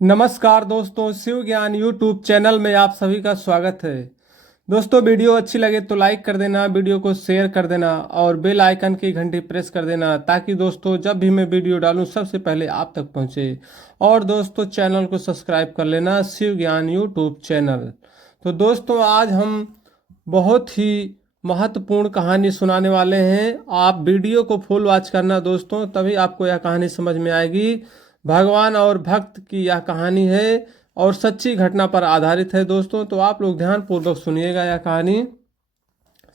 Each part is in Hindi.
नमस्कार दोस्तों, शिव ज्ञान यूट्यूब चैनल में आप सभी का स्वागत है। दोस्तों, वीडियो अच्छी लगे तो लाइक कर देना, वीडियो को शेयर कर देना और बेल आइकन की घंटी प्रेस कर देना ताकि दोस्तों जब भी मैं वीडियो डालूं सबसे पहले आप तक पहुंचे। और दोस्तों, चैनल को सब्सक्राइब कर लेना, शिव ज्ञान यूट्यूब चैनल। तो दोस्तों, आज हम बहुत ही महत्वपूर्ण कहानी सुनाने वाले हैं। आप वीडियो को फुल वॉच करना दोस्तों, तभी आपको यह कहानी समझ में आएगी। भगवान और भक्त की यह कहानी है और सच्ची घटना पर आधारित है दोस्तों। तो आप लोग ध्यान पूर्वक सुनिएगा यह कहानी।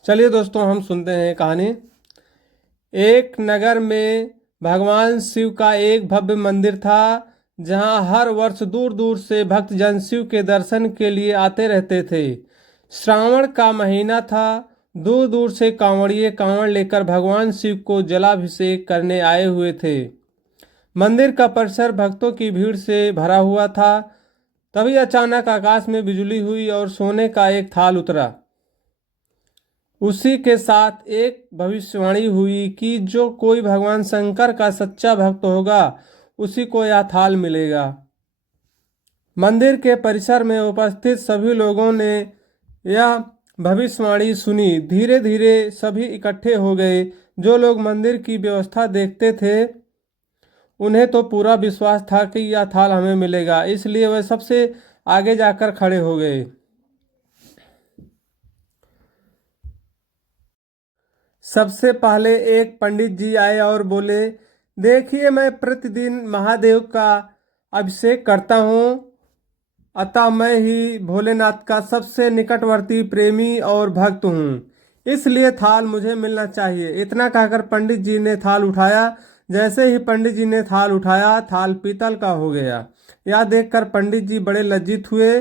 चलिए दोस्तों, हम सुनते हैं कहानी। एक नगर में भगवान शिव का एक भव्य मंदिर था, जहां हर वर्ष दूर दूर से भक्तजन शिव के दर्शन के लिए आते रहते थे। श्रावण का महीना था। दूर दूर से कांवड़िए कांवड़ लेकर भगवान शिव को जलाभिषेक करने आए हुए थे। मंदिर का परिसर भक्तों की भीड़ से भरा हुआ था। तभी अचानक आकाश में बिजली हुई और सोने का एक थाल उतरा। उसी के साथ एक भविष्यवाणी हुई कि जो कोई भगवान शंकर का सच्चा भक्त होगा उसी को यह थाल मिलेगा। मंदिर के परिसर में उपस्थित सभी लोगों ने यह भविष्यवाणी सुनी। धीरे धीरे सभी इकट्ठे हो गए। जो लोग मंदिर की व्यवस्था देखते थे उन्हें तो पूरा विश्वास था कि यह थाल हमें मिलेगा, इसलिए वह सबसे आगे जाकर खड़े हो गए। सबसे पहले एक पंडित जी आए और बोले, देखिए, मैं प्रतिदिन महादेव का अभिषेक करता हूँ, अतः मैं ही भोलेनाथ का सबसे निकटवर्ती प्रेमी और भक्त हूँ, इसलिए थाल मुझे मिलना चाहिए। इतना कहकर पंडित जी ने थाल उठाया। जैसे ही पंडित जी ने थाल उठाया, थाल पीतल का हो गया। यह देखकर पंडित जी बड़े लज्जित हुए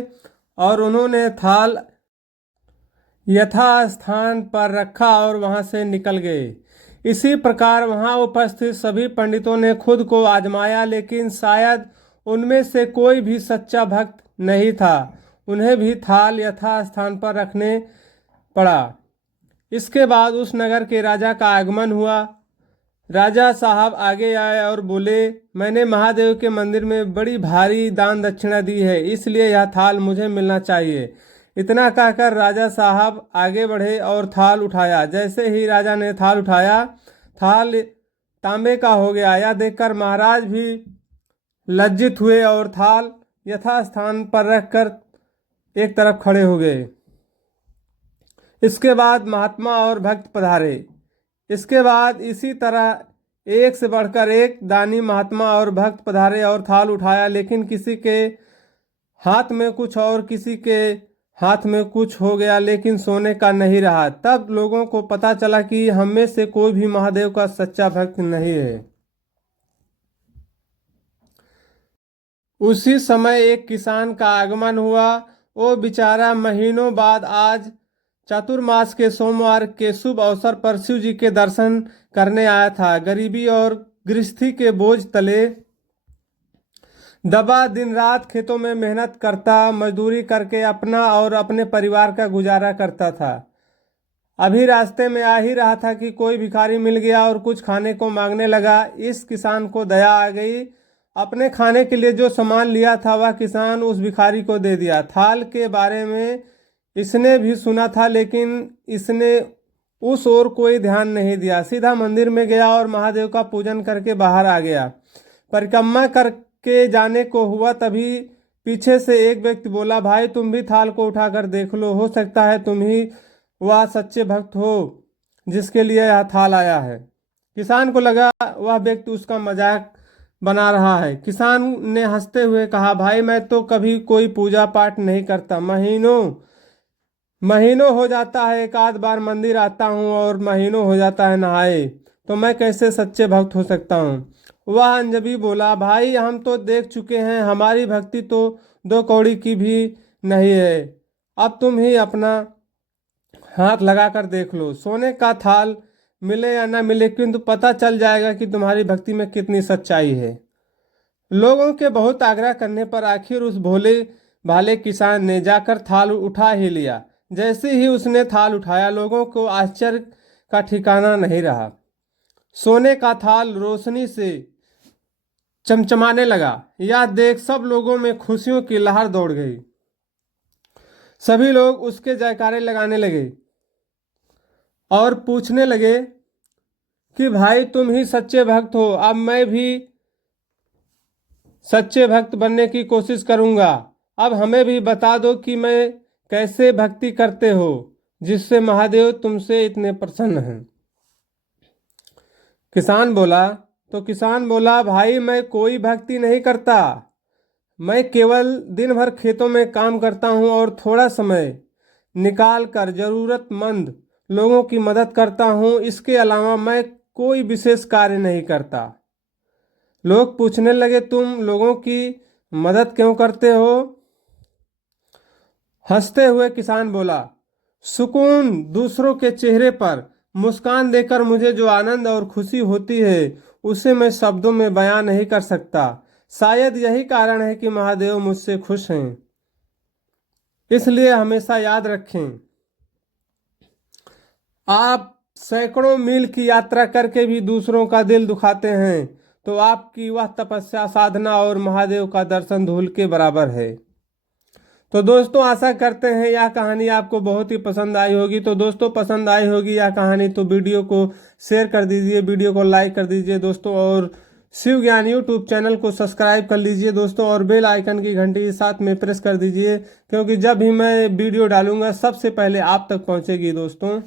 और उन्होंने थाल यथास्थान पर रखा और वहां से निकल गए। इसी प्रकार वहां उपस्थित सभी पंडितों ने खुद को आजमाया, लेकिन शायद उनमें से कोई भी सच्चा भक्त नहीं था। उन्हें भी थाल यथास्थान पर रखने पड़ा। इसके बाद उस नगर के राजा का आगमन हुआ। राजा साहब आगे आए और बोले, मैंने महादेव के मंदिर में बड़ी भारी दान दक्षिणा दी है, इसलिए यह थाल मुझे मिलना चाहिए। इतना कहकर राजा साहब आगे बढ़े और थाल उठाया। जैसे ही राजा ने थाल उठाया, थाल तांबे का हो गया। यह देखकर महाराज भी लज्जित हुए और थाल यथास्थान पर रखकर एक तरफ खड़े हो गए। इसके बाद महात्मा और भक्त पधारे। इसके बाद इसी तरह एक से बढ़कर एक दानी महात्मा और भक्त पधारे और थाल उठाया, लेकिन किसी के हाथ में कुछ और किसी के हाथ में कुछ हो गया, लेकिन सोने का नहीं रहा। तब लोगों को पता चला कि हम में से कोई भी महादेव का सच्चा भक्त नहीं है। उसी समय एक किसान का आगमन हुआ। वो बेचारा महीनों बाद आज चातुर्मास के सोमवार के शुभ अवसर पर शिव जी के दर्शन करने आया था। गरीबी और गृहस्थी के बोझ तले दबा दिन रात खेतों में मेहनत करता, मजदूरी करके अपना और अपने परिवार का गुजारा करता था। अभी रास्ते में आ ही रहा था कि कोई भिखारी मिल गया और कुछ खाने को मांगने लगा। इस किसान को दया आ गई। अपने खाने के लिए जो सामान लिया था वह किसान उस भिखारी को दे दिया। थाल के बारे में इसने भी सुना था, लेकिन इसने उस ओर कोई ध्यान नहीं दिया। सीधा मंदिर में गया और महादेव का पूजन करके बाहर आ गया। परिक्रमा करके जाने को हुआ, तभी पीछे से एक व्यक्ति बोला, भाई तुम भी थाल को उठाकर देख लो, हो सकता है तुम ही वह सच्चे भक्त हो जिसके लिए यह थाल आया है। किसान को लगा वह व्यक्ति उसका मजाक बना रहा है। किसान ने हंसते हुए कहा, भाई मैं तो कभी कोई पूजा पाठ नहीं करता, महीनों महीनों हो जाता है एक आध बार मंदिर आता हूँ और महीनों हो जाता है नहाए, तो मैं कैसे सच्चे भक्त हो सकता हूँ। वह अंजबी बोला, भाई हम तो देख चुके हैं, हमारी भक्ति तो दो कौड़ी की भी नहीं है। अब तुम ही अपना हाथ लगाकर देख लो, सोने का थाल मिले या ना मिले, किंतु पता चल जाएगा कि तुम्हारी भक्ति में कितनी सच्चाई है। लोगों के बहुत आग्रह करने पर आखिर उस भोले भाले किसान ने जाकर थाल उठा ही लिया। जैसे ही उसने थाल उठाया, लोगों को आश्चर्य का ठिकाना नहीं रहा। सोने का थाल रोशनी से चमचमाने लगा। यह देख सब लोगों में खुशियों की लहर दौड़ गई। सभी लोग उसके जयकारे लगाने लगे और पूछने लगे कि भाई तुम ही सच्चे भक्त हो, अब मैं भी सच्चे भक्त बनने की कोशिश करूंगा। अब हमें भी बता दो कि मैं कैसे भक्ति करते हो जिससे महादेव तुमसे इतने प्रसन्न हैं। किसान बोला भाई मैं कोई भक्ति नहीं करता, मैं केवल दिन भर खेतों में काम करता हूँ और थोड़ा समय निकाल कर जरूरतमंद लोगों की मदद करता हूँ। इसके अलावा मैं कोई विशेष कार्य नहीं करता। लोग पूछने लगे तुम लोगों की मदद क्यों करते हो? हंसते हुए किसान बोला, सुकून, दूसरों के चेहरे पर मुस्कान देकर मुझे जो आनंद और खुशी होती है उसे मैं शब्दों में बयां नहीं कर सकता। शायद यही कारण है कि महादेव मुझसे खुश हैं। इसलिए हमेशा याद रखें, आप सैकड़ों मील की यात्रा करके भी दूसरों का दिल दुखाते हैं तो आपकी वह तपस्या, साधना और महादेव का दर्शन धूल के बराबर है। तो दोस्तों आशा करते हैं यह कहानी आपको बहुत ही पसंद आई होगी। तो दोस्तों पसंद आई होगी यह कहानी तो वीडियो को शेयर कर दीजिए, वीडियो को लाइक कर दीजिए दोस्तों, और शिव ज्ञान यूट्यूब चैनल को सब्सक्राइब कर लीजिए दोस्तों, और बेल आइकन की घंटी साथ में प्रेस कर दीजिए, क्योंकि जब भी मैं वीडियो डालूंगा सबसे पहले आप तक पहुंचेगी दोस्तों।